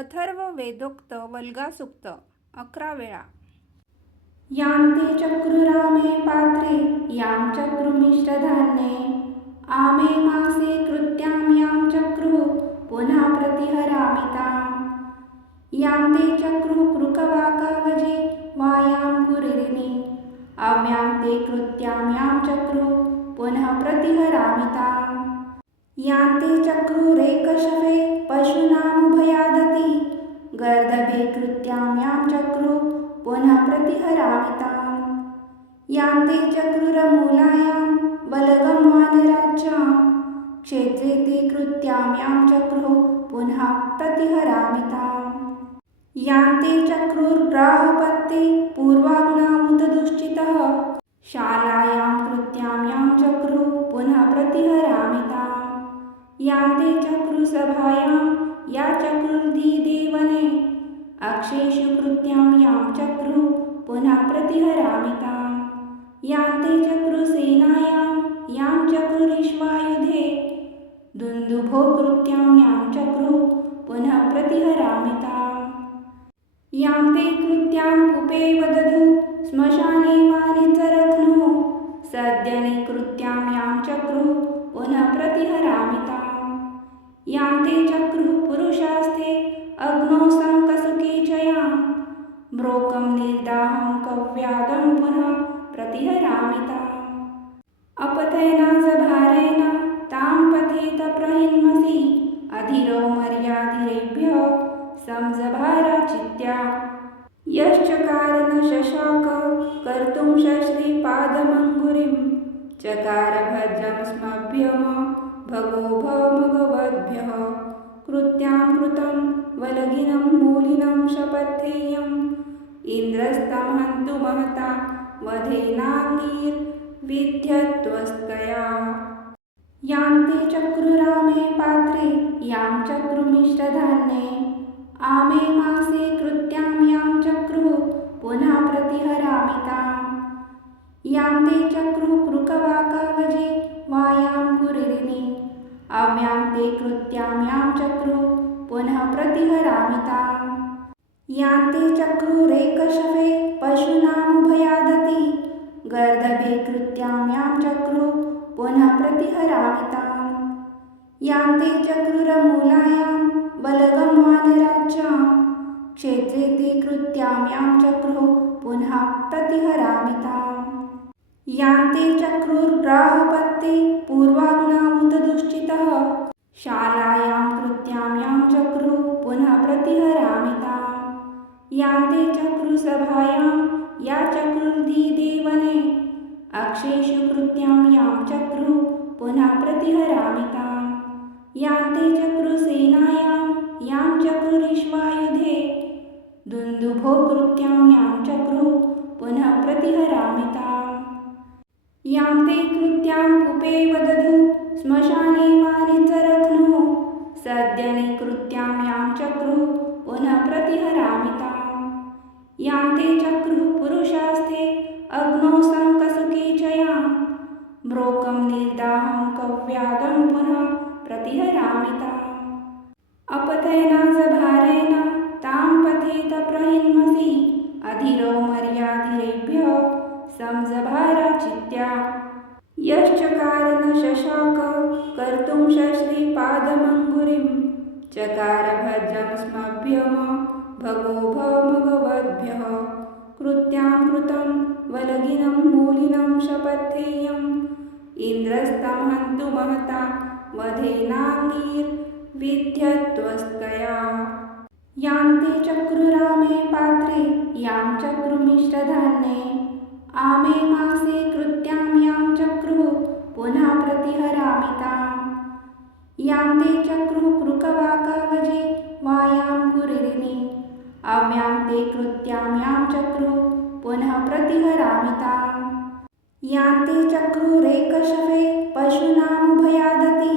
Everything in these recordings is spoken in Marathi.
अथर्व वेदोक्त वल्गासूक्त 11 वेळा. यां ते चक्रुरामे पात्रे यां चक्रुमिष्टधान्ये आमे मासे कृत्यां यां चक्रुः पुनः प्रतिहरामि ताम्। यां ते चक्रुः कृकवाकावजे वायां कुरिरिनि अव्यां ते कृत्यां यां चक्रुः पुनः प्रतिहरामि ताम्। यां ते चक्रुरेकशवे पशूनामुभयादति गर्दभे कृत्यां यां चक्रुः पुनः प्रतिहरामि ताम्। यां ते चक्रुरमूलायां बलगं वानराज्यां क्षेत्रे ते कृत्यां यां चक्रुः पुनः प्रतिहरामि ताम्। यां ते चक्रुर्ग्राहपत्ते पूर्वाग्नामुतदुश्चितः शालायां कृत्यां यां चक्रुः पुनः प्रतिहरामि ताम्। यां ते चक्रुसभायां या चक्रुर्दिदेवने अक्षेषु कृत्यां यां चक्रुः पुनः प्रतिहरामि ताम्। यां ते चक्रुसेनायां यां चक्रुरिश्वायुधे दुन्दुभो कृत्यां यां चक्रुः पुनः प्रतिहरामि ताम्। यां ते कृत्यां कूपे वदधु श्मशाने वा निचरघ्नुः सद्यनि कृत्यां यां चक्रुः पुनः प्रतिहरामि ताम्। यां ते चक्रुः पुरुषास्ते अग्नौ शङ्कसुके च यां म्रोकं निर्दाहं कव्यादं पुनः प्रतिहरामि ताम्। अपतयनासभारेण तां पथेत प्रहिन्मसि अधीरो मर्याधिरेभ्यः संजभाराचित्या यश्चकार न शशाक कर्तुं श्रीपादमङ्गुरिं चकार भद्रं स्मभ्यम भगोभमगवद्भ्यः कृत्यां कृतं वलगिनं मूलिनं शपथेयम् इन्द्रस्तं हन्तु महता वधेनाङ्गीर्विध्यत्वस्तया। यां ते चक्रुरामे पात्रे यां चक्रुमिष्टधान्ये आमे मासे कृत्यां यां चक्रुः पुनः प्रतिहरामि ताम्। यां ते चक्रुः कृकवाकावजे वायां कुरिरिनि अव्यां ते कृत्यां यां चक्रुः पुनः प्रतिहरामि ताम्। यां ते चक्रुरेकशवे पशूनामुभयादति गर्दभे कृत्यां यां चक्रुः पुनः प्रतिहरामि ताम्। यां ते चक्रुरमूलायां बलगं वानराज्यां क्षेत्रे ते कृत्यां यां चक्रुः पुनः प्रतिहरामि ताम्। यां ते चक्रुर्ग्राहपत्ते पूर्वाग्नामुतदुश्चितः शालायां कृत्यां यां चक्रुः पुनः प्रतिहरामि ताम्। यां ते चक्रुसभायां या चक्रुर्दिदेवने अक्षेषु कृत्यां यां चक्रुः पुनः प्रतिहरामि ताम्। यां ते चक्रुसेनायां यां चक्रुरिश्वायुधे दुन्दुभो कृत्यां यां चक्रुः पुनः प्रतिहरामि ताम्। यां ते कृत्यां कूपे वदधु श्मशाने वा निचरघ्नुः सद्यनि कृत्यां यां चक्रुः पुनः प्रतिहरामि ताम्। यां ते चक्रुः पुरुषास्ते अग्नौ शङ्कसुके च यां म्रोकं निर्दाहं कव्यादं पुनः प्रतिहरामि ताम्। अपतयनासभारेण तां पथेत प्रहिन्मसि अधीरो मर्याधिरेभ्यः संजभाराचित्या यश्चकार न शशाक कर्तुं श्रीपादमङ्गुरिं चकार भद्रं स्मभ्यम भगोभमगवद्भ्यः कृत्यां कृतं वलगिनं मूलिनं शपथेयम् इन्द्रस्तं हन्तु महता वधेनाङ्गीर्विध्यत्वस्तया। यां ते चक्रुरामे पात्रे यां चक्रुमिष्टधान्ये आमे मासे कृत्यां यां चक्रुः पुनः प्रतिहरामि ताम्। यां ते चक्रुः कृकवाकावजे वायां कुरिरिनि अव्यां ते कृत्यां यां चक्रुः पुनः प्रतिहरामि ताम्। यां ते चक्रुरेकशवे पशूनामुभयादति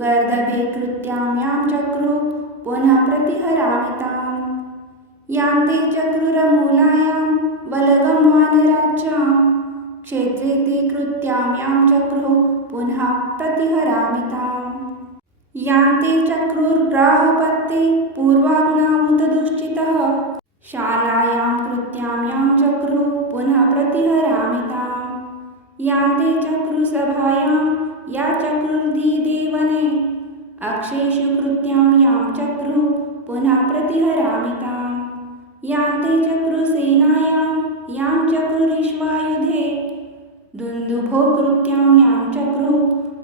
गर्दभे कृत्यां यां चक्रुः पुनः प्रतिहरामि ताम्। यां ते चक्रुरमूलायां बलगं वानराज्यां क्षेत्रे ते कृत्यां यां चक्रुः पुनः प्रतिहरामि ताम्। यां ते चक्रुर्ग्राहपत्ते पूर्वाग्ना चक्रुर्दिदेवने अक्षेषु कृत्यां यां चक्रु पुनः प्रतिहरामिताम् यान्ते चक्रुसेनायां यां चक्रुरिश्वायुधे दुन्दुभो कृत्यां यां चक्रु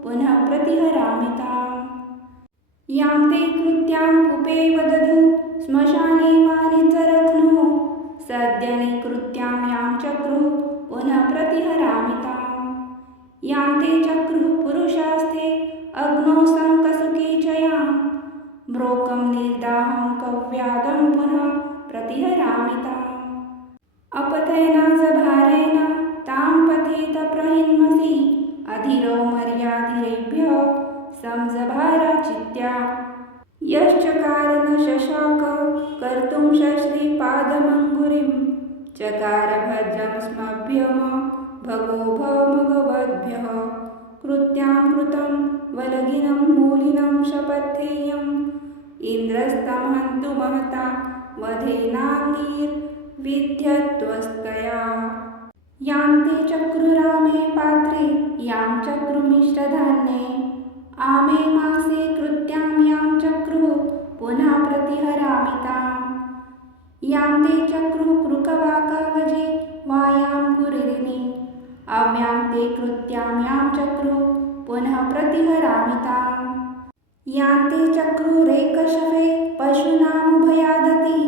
पुनः प्रतिहरामिताम् यां ते कृत्यां कुपे वदधु श्मशाने वा निचरघ्नुः सद्यने कृत्यां यां चक्रुः पुनः प्रतिहरामिताम् यां ते चक्रुः पुरुषास्ते अग्नौ शङ्कसुके च यां ब्रोकं निर्दाहं कव्यादं पुनः प्रतिहरामिताम् अपतयनाजभारेण तां पथेत प्रहिन्मसि अधिरो मर्यादिरेभ्यः संजभाराचित्या यश्चकार न शशाक कर्तुं शश्रीपादमङ्गुरिं चकार भद्रं स्मभ्यम भगो भगवद्भ्यः कृत्यां कृतं वलगिनं मूलिनं शपथेयम् इन्द्रस्तं हन्तु महता वधेनाङ्गीर्विध्यत्वस्तया यान्ते चक्रुरामे पात्रे यां चक्रुमिष्टधान्ये आमे मासे कृत्यां यां चक्रुः पुनः प्रतिहरामिताम् यां ते चक्रुः कृकवाकावजे वायां कुरिरिनि अव्यां ते कृत्यां यां चक्रुः पुनः प्रतिहरामिताम् यां ते चक्रुरेकशवे पशूनामुभयादति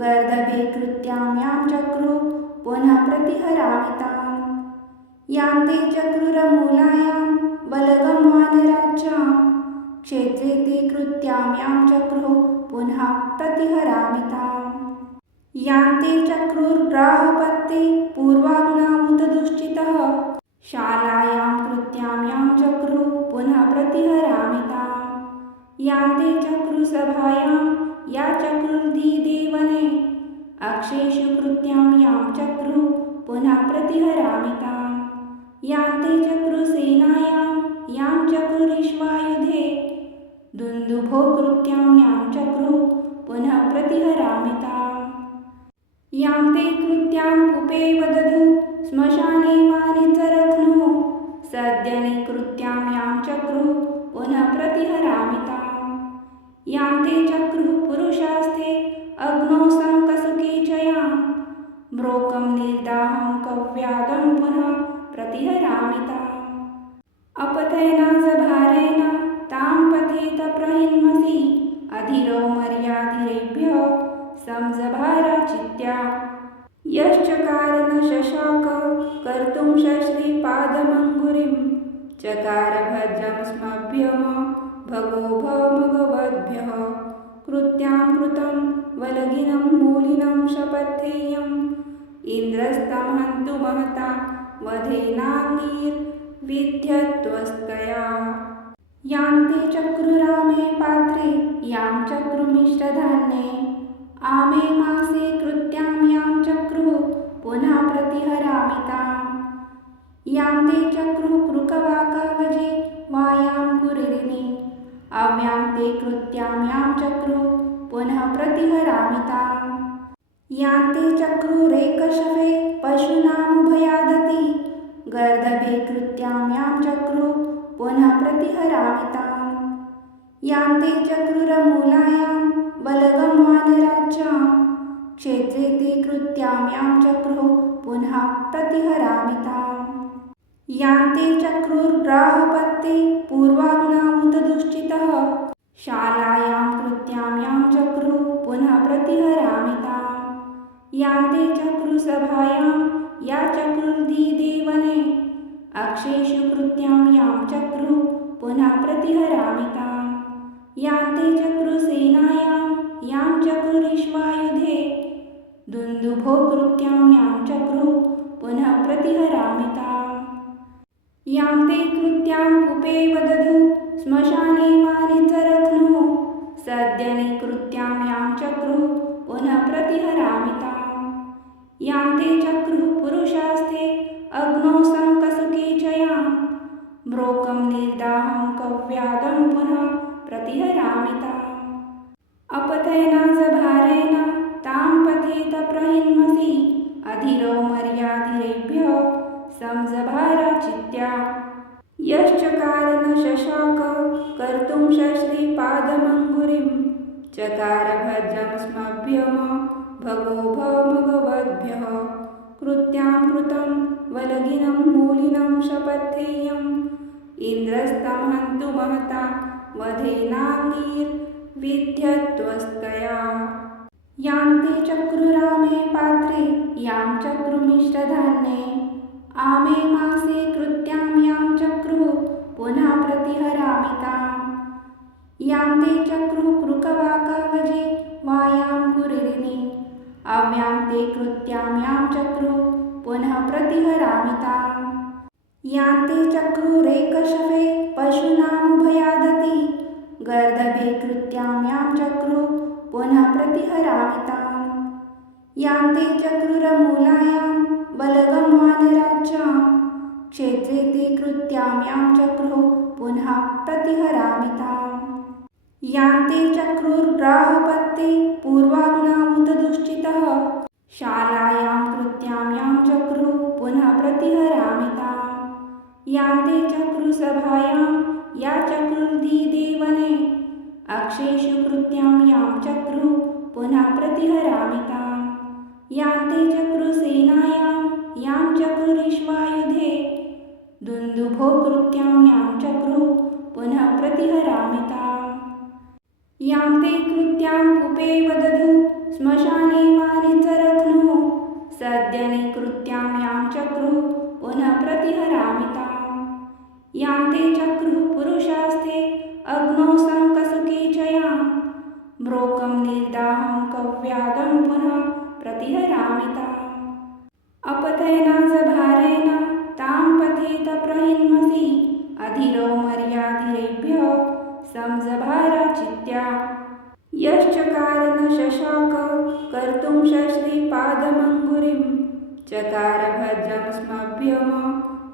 गर्दभे कृत्यां यां चक्रुः पुनः प्रतिहरामिताम् यां ते चक्रुरमूलायां बलगं वानराज्यां क्षेत्रे ते कृत्यां यां चक्रुः पुनः प्रतिहरामिताम् यां ते चक्रुर्ग्राहपत्ते पूर्वाग्नामुतदुश्चितः शालायां कृत्यां यां चक्रुः पुनः प्रतिहरामिताम् यां ते चक्रुसभायां या चक्रुर्दिदेवने अक्षेषु कृत्यां यां चक्रुः पुनः प्रतिहरामिताम् यां ते चक्रुसेनायां यां चक्रुरिश्वायुधे दुन्दुभो कृत्यां यां चक्रुः पुनः प्रतिहरामिताम् यां ते कृत्यां कुपे वदधु श्मशाने वा निचरघ्नुः सद्यने कृत्यां यां चक्रुः पुनः प्रतिहरामिताम् यां ते चक्रुः पुरुषास्ते अग्नौ शङ्कसुके च यां ब्रोकं निर्दाहं कव्यादं पुनः प्रतिहरामिताम् अपतयनाजभारेण तां पथेत प्रहिन्मसि अधिरो मर्यादिरेभ्यः संजभाराचित्या यश्चकार न शशाक कर्तुं शश्रीपादमङ्गुरिं चकार भद्रं स्मभ्यम भगो भगवद्भ्यः कृत्यां कृतं वलगिनं मूलिनं शपथेयम् इन्द्रस्तं हन्तु महता वधेनाङ्गीर्विध्यत्वस्तया यां ते चक्रुरामे पात्रे यां चक्रुमिष्टधान्ये आमे मासे कृत्यां यां चक्रुः पुनः प्रतिहरामिताम् यां ते चक्रुः कृकवाकावजे वायां कुरिरिनि अव्यां ते कृत्यां यां चक्रुः पुनः प्रतिहरामिताम् यां ते चक्रुरेकशवे पशूनामुभयादति गर्दभे कृत्यां यां चक्रुः पुनः प्रतिहरामिताम् यां ते चक्रुरमूलायां बलगं वानराज्यां क्षेत्रे ते कृत्यां यां चक्रुः पुनः प्रतिहरामिताम् यां ते चक्रुर्ग्राहपत्ते पूर्वाग्नामुतदुश्चितः शालायां कृत्यां यां चक्रुः पुनः प्रतिहरामिताम् यां ते चक्रुसभायां या चक्रुर्दिदेवने अक्षेषु कृत्यां यां चक्रुः पुनः प्रतिहरामिताम् यां ते चक्रुसेनायां यां चक्रुरिश्वायुधे दुन्दुभो कृत्यां यां चक्रुः पुनः प्रतिहरामिताम् यां ते कृत्यां कुपे वदधु श्मशाने वा निचरघ्नुः सद्यने कृत्यां यां चक्रुः पुनः प्रतिहरामिताम् यां ते चक्रुः पुरुषास्ते अग्नौ शङ्कसुके च यां ब्रोकं निर्दाहं कव्यादं पुनः प्रतिहरामिताम् अपतयनाजभारेण तां पथेत प्रहिन्मसि अधिरो मर्यादिरेभ्यः संजभाराचित्या यश्चकार न शशाक कर्तुं श्रीपादमङ्गुरिं चकार भद्रं स्मभ्यम भगो भगवद्भ्यः कृत्यां कृतं वलगिनं मूलिनं शपथेयम् इन्द्रस्तं हन्तु महता वधेनाङ्गीर्विध्यत्वस्तया यां ते चक्रुरामे पात्रे यां चक्रुमिष्टधान्ये आमे मासे कृत्यां यां चक्रुः पुनः प्रतिहरामि ताम् यां ते चक्रुः कृकवाकावजे वायां कुरिरिनि अव्यां ते कृत्यां यां चक्रुः पुनः प्रतिहरामि ताम् यां ते चक्रुरेकशवे पशूनामुभयादति गर्दभे कृत्यां यां चक्रुः पुनः प्रतिहरामि ताम् यां ते चक्रुरमूलायां बलगं वानराज्यां क्षेत्रे ते कृत्यां यां चक्रुः पुनः प्रतिहरामि ताम् यां ते चक्रुर्ग्राहपत्ते पूर्वाग्नामुतदुश्चितः शालायां कृत्यां यां चक्रुः पुनः प्रतिहरामि ताम् यां ते चक्रुसभायां या चक्रुर्दिदेवने अक्षेषु कृत्यां यां चक्रुः पुनः प्रतिहरामि ताम् यां ते चक्रुसेनायां यां चक्रुरिश्वायुधे दुन्दुभो कृत्यां यां चक्रुः पुनः प्रतिहरामि ताम् यां ते कृत्यां कुपे वदधु श्मशाने वा निचरघ्नुः सद्यने कृत्यां यां चक्रुः पुनः प्रतिहरामि ताम् यां ते चक्रुः पुरुषास्ते अग्नौ शङ्कसुके च यां म्रोकं निर्दाहं कव्यादं पुनः प्रतिहरामि ताम् अपतयनासभारेण तां पतेत प्रहिन्मसि अधीरो मर्याधिरेभ्यः संजभाराचित्या यश्चकार न शशाक कर्तुं श्रीपादमङ्गुरिं चकार भद्रं स्मभ्यम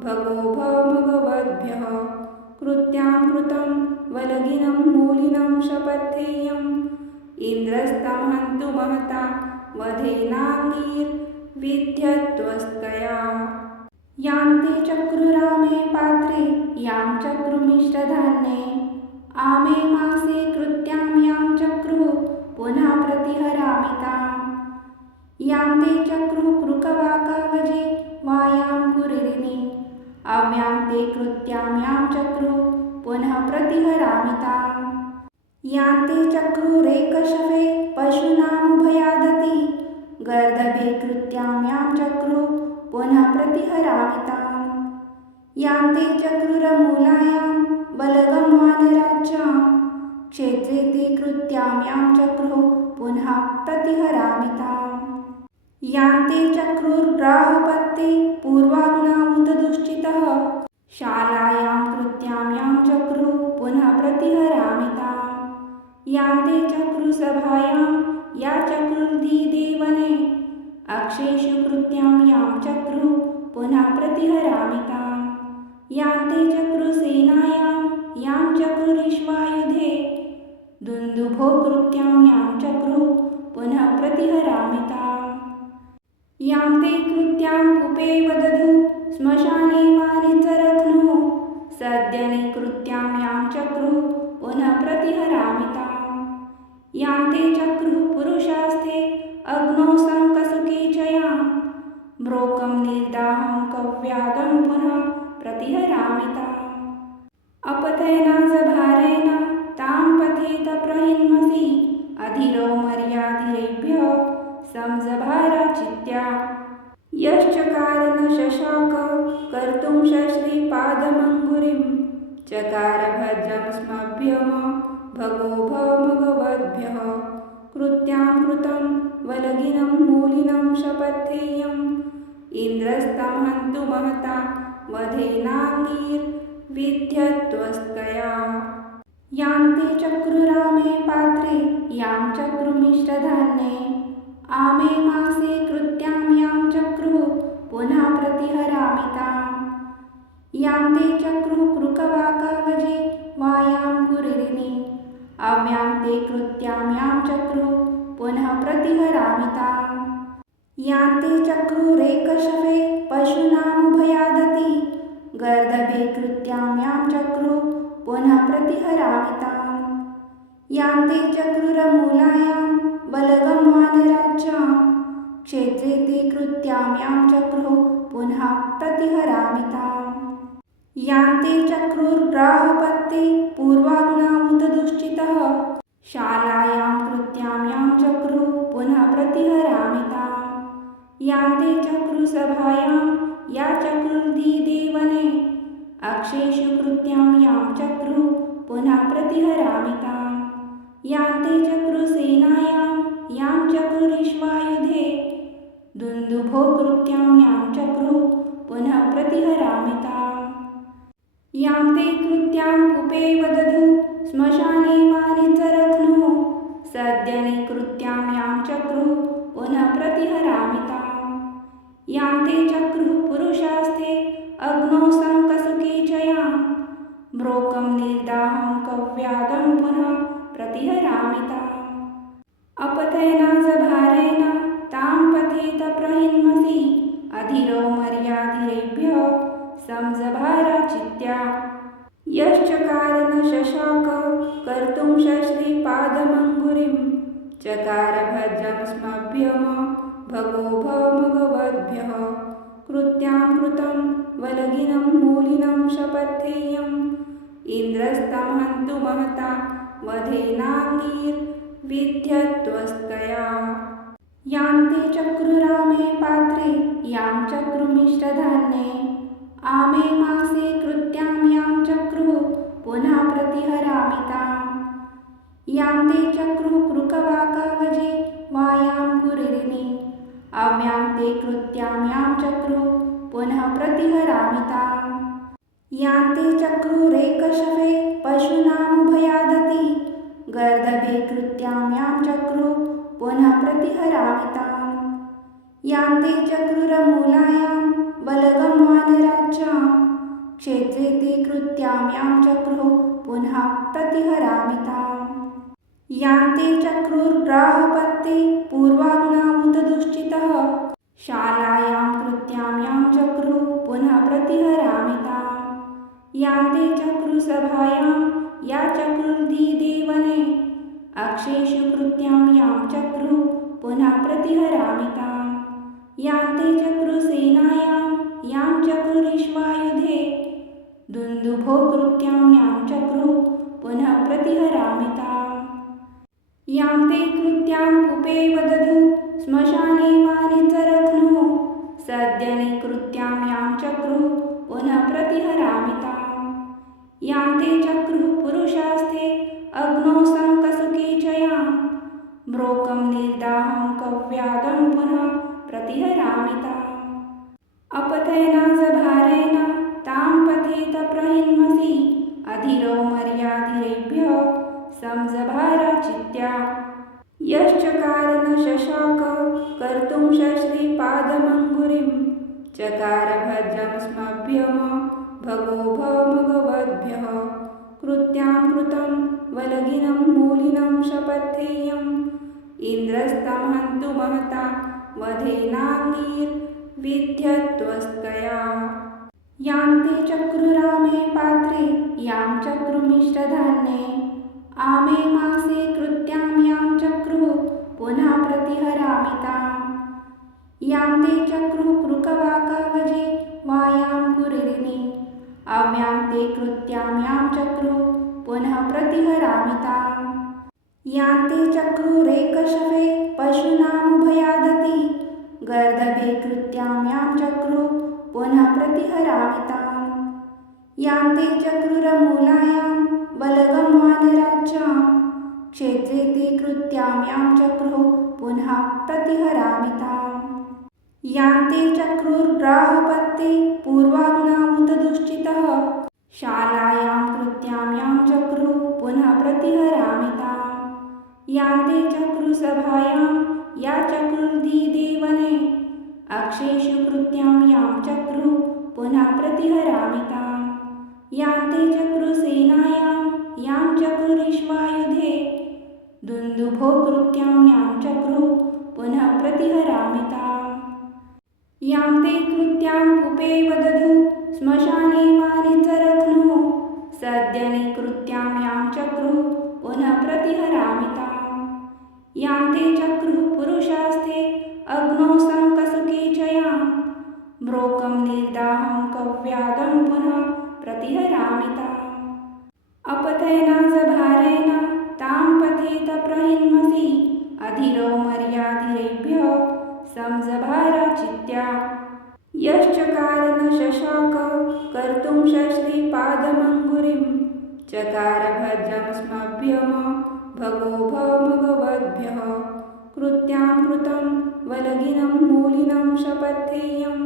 भगो भगवद्भ्यः कृत्यां कृतं वलगिनं मूलिनं शपथेयम् इन्द्रस्तं हन्तु महता वधेनाङ्गीर्विध्यत्वस्तया यां ते चक्रुरामे पात्रे यां चक्रुमिष्टधान्ये आमे मासे कृत्यां यां चक्रुः पुनः प्रतिहरामि ताम् यां ते चक्रुः कृकवाकावजे वायां कुरिरिनि अव्यां ते कृत्यां यां चक्रुः पुनः प्रतिहरामि ताम् यां ते चक्रुरेकशवे पशूनामुभयादति गर्दभे कृत्यां यां चक्रुः पुनः प्रतिहरामि ताम् यां ते चक्रुरमूलायां बलगं वानराज्यां क्षेत्रे ते कृत्यां यां चक्रुः पुनः प्रतिहरामि ताम् यां ते चक्रुर्ग्राहपत्ते पूर्वाग्नामुतदुश्चितः शालायां कृत्यां यां चक्रुः पुनः प्रतिहरामि ताम् यां ते चक्रुसभायां या चक्रुर्दिदेवने अक्षेषु कृत्यां यां चक्रुः पुनः प्रतिहरामि ताम् यां ते चक्रुसेनायां यां चक्रुरिश्वायुधे दुन्दुभो कृत्यां यां चक्रुः पुनः प्रतिहरामि ताम् यां ते कृत्यां कुपे वदधु श्मशाने वा निचरघ्नुः सद्यने कृत्यां यां चक्रुः पुनः प्रतिहरामि ताम् यां ते चक्रुः पुरुषास्ते अग्नौ शङ्कसुके च यां म्रोकं निर्दाहं कव्यादं पुनः प्रतिहरामि ताम् अपतयनासभारेण तां पतेत प्रहिन्मसि अधीरो मर्याधिरेभ्यः संजभाराचित्या यश्चकार न शशाक कर्तुं श्रीपादमङ्गुरिं चकार भद्रं स्मभ्यम भगो भगवद्भ्यः कृत्यां कृतं वलगिनं मूलिनं शपथेयम् इन्द्रस्तं हन्तु महता वधेनाङ्गीर्विध्यत्वस्तया यां ते चक्रुरामे पात्रे यां चक्रुमिष्टधान्ये आमे मासे कृत्यां यां चक्रुः पुनः प्रतिहरामि ताम् यां ते चक्रुः कृकवाकावजे वायां कुरिरिनि अव्यां ते कृत्यां यां चक्रुः पुनः प्रतिहरामि ताम् यां ते चक्रुरेकशवे पशूनामुभयादति गर्दभे कृत्यां यां चक्रुः पुनः प्रतिहरामिताम् यान्ते चक्रुरमूलायां बलगं वानराज्यां क्षेत्रे ते कृत्यां यां चक्रुः पुनः प्रतिहरामिताम् यान्ते चक्रुर्ग्राहपत्ते पूर्वाग्नावुतदुश्चितः शालायां कृत्यां यां चक्रुः पुनः प्रतिहरामिताम् यान्ते चक्रुसभायां या चक्रुर्दिदेवने अक्षेषु कृत्यां यां चक्रुः पुनः प्रतिहरामिताम् यान्ते चक्रुसेनायां यां चक्रुरिश्वायुधे दुन्दुभो कृत्यां यां चक्रुः पुनः प्रतिहरामिताम् यान्ते कृत्यां कूपे वदधु श्मशाने वा निचरघ्नुः सद्यने कृत्यां यां चक्रुः पुनः प्रतिहरामिताम् यान्ते चक्रुः पुरुषास्ते अग्नौ शङ्कसुके च यां ब्रोकं निर्दाहं कव्यादं पुनः प्रतिहरामिताम् अपतयनाजभारेण तां पथेत प्रहिन्मसि अधिरो मर्यादिरेभ्यः संजभाराचित्या यश्चकार न शशाक कर्तुं श्रीपादमङ्गुरिं चकार भद्रं स्मभ्यम भगो भमगवद्भ्यः कृत्यां कृतं वलगिनं मूलिनं शपथेयम् इन्द्रस्तं हन्तु महता वधेनाङ्गीर्विध्यत्वस्तया यान्ते चक्रुरामे पात्रे यां चक्रुमिश्रधान्ये आमे मासे कृत्यां यां चक्रुः पुनः प्रतिहरामिताम् यान्ते चक्रुः कृकवाकावजे वायां कुरिरिनि अव्यां ते कृत्यां यां चक्रुः पुनः प्रतिहरामिताम् यान्ते चक्रुरेकशवे पशूनामुभयादति गर्दभे कृत्यां यां चक्रुः पुनः प्रतिहरामिताम् यान्ते चक्रुरमूलायां बलगं वानराज्यां क्षेत्रे ते कृत्यां यां चक्रुः पुनः प्रतिहरामिताम् यान्ते चक्रुर्ग्राहपत्ते पूर्वाग्नावुतदुश्चितः शालायां कृत्यां यां चक्रुः पुनः प्रतिहरामिताम् यान्ते चक्रुसभायां या चक्रुर्दिदेवने अक्षेषु कृत्यां यां चक्रुः पुनः प्रतिहरामिताम् यान्ते चक्रुसेनायां यां चक्रुरिश्वायुधे दुन्दुभो कृत्यां यां चक्रुः पुनः प्रतिहरामिताम् यान्ते कृत्यां कूपे वदधु श्मशाने वा निचरघ्नुः सद्यने कृत्यां यां चक्रुः पुनः प्रतिहरामिताम् यान्ते चक्रुः पुरुषास्ते अग्नौ शङ्कसुके च यां ब्रोकं निर्दाहं कव्यादं पुनः प्रतिहरामिताम् अपतयनाजभारेण तां पथेत प्रहिन्मसि अधिरो मर्यादिरेभ्यः संजभाराचित्या यश्चकार न शशाक कर्तुं श्रीपादमङ्गुरिं चकार भद्रं स्मभ्यम भगो भमगवद्भ्यः कृत्यां कृतं वलगिनं मूलिनं शपथेयम् इन्द्रस्तं हन्तु महता वधेनाङ्गीर्विध्यत्वस्तया यान्ते चक्रुरामे पात्रे यां चक्रुमिश्रधान्ये आमे मासे कृत्यां यां चक्रुः पुनः प्रतिहरामिताम् यान्ते चक्रुः कृकवाकावजे वायां कुरिरिनि अव्यां ते कृत्यां यां चक्रुः पुनः प्रतिहरामिताम् यान्ते चक्रुरेकशवे पशूनामुभयादति गर्दभे कृत्यां यां चक्रुः पुनः प्रतिहरामिताम् यान्ते चक्रुरमूलायां बलगं वानराज्यां क्षेत्रे ते कृत्यां यां चक्रुः पुनः प्रतिहरामिताम् यान्ते चक्रुर्ग्राहपत्ते पूर्वाग्नावुतदुश्चितः शालायां कृत्यां यां चक्रुः पुनः प्रतिहरामिताम् यान्ते चक्रुसभायां या चक्रुर्दिदेवने अक्षेषु कृत्यां यां चक्रुः पुनः प्रतिहरामिताम् यान्ते चक्रुसेनायां यां चक्रुरिश्वायुधे दुन्दुभो कृत्यां यां चक्रुः पुनः प्रतिहरामिताम् यान्ते कृत्यां कूपे वदधु श्मशाने वाणिच रक्नु सद्यनि कृत्यां यां चक्रुः पुनः प्रतिहरामिताम् यां ते चक्रुः पुरुषास्ते अग्नौ संकसुके च यां ब्रोकं निर्दाहं कव्यादं पुनः प्रतिहरामिताम् अपतयनाजभारेण तां पथेत प्रहिन्मसि अधिरो मर्यादिरेभ्यः संजभाराचित्या यश्चकार न शशाक कर्तुं श्रीपादमङ्गुरिं चकार भद्रं स्मभ्यम भगो भगवद्भ्यः कृत्यां कृतं वलगिनं मूलिनं शपथेयम्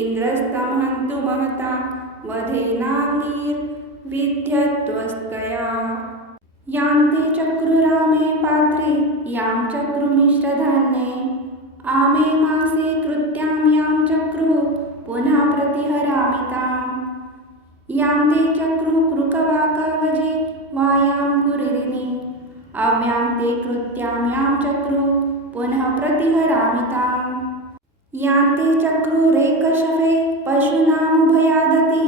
इन्द्रस्तं हन्तु महता वधेनाङ्गीर्विध्यत्वस्तया यां ते चक्रुरामे पात्रे यां चक्रुमिष्टधान्ये आमे मासे कृत्यां यां चक्रुः पुनः प्रतिहरामिताम् यां ते चक्रुः कृकवाकावजे वायां कुरिरिनि अव्यां ते कृत्यां यां चक्रुः पुनः प्रतिहरामिताम् यां ते चक्रुरेकशवे पशूनामुभयादति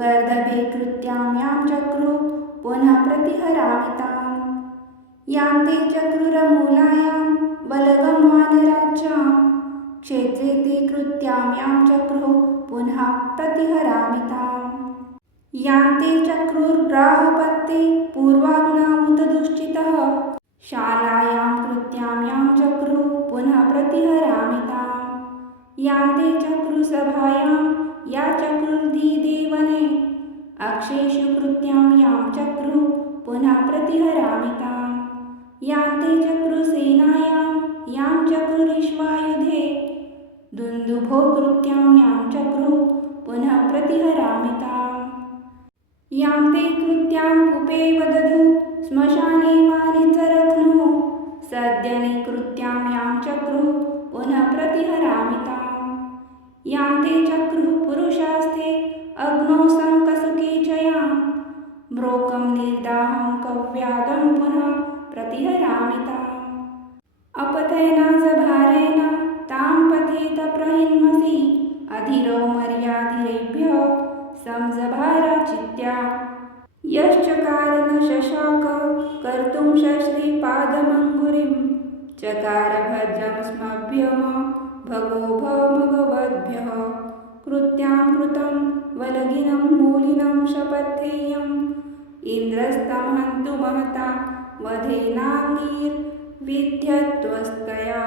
गर्दभे कृत्यां यां चक्रुः पुनः प्रतिहरामिताम् यां ते चक्रुरमूलायां बलगं वानराज्यां क्षेत्रे ते कृत्यां यां चक्रुः पुनः प्रतिहरामिताम् यां ते चक्रुर्ग्राहपत्ते पूर्वाग्नामुतदुश्चितः शालायां कृत्यां यां चक्रुः पुनः प्रतिहरामिताम् यां ते चक्रुसभायां या चक्रुर्दिदेवने अक्षेषु कृत्यां यां चक्रुः पुनः प्रतिहरामिताम् यां ते चक्रुसेनायां यां चक्रुरिश्वायुधे दुन्दुभो कृत्यां यां चक्रुः पुनः प्रतिहरामिताम् यां ते कृत्यां कुपे वदधु श्मशाने वाणिच रक्नुः सद्यनि कृत्यां यां चक्रुः पुनः प्रतिहरामिताम् यां ते चक्रुः पुरुषास्ते अग्नौ संकसुके च यां ब्रोकं निर्दाहं कव्यादं पुनः प्रतिहरामिताम् अपतयनाजभारेण तां पथेत प्रहिन्मसि अधिरो मर्यादिरेभ्यः संजभाराचित्या यश्चकार न शशाक कर्तुं श्रीपादमङ्गुरिं चकार भद्रं स्मभ्यम भगो भगवद्भ्यः कृत्यां कृतं वलगिनं मूलिनं शपथेयम् इन्द्रस्तं हन्तु महता वधेनाङ्गीर्विध्यत्वस्तया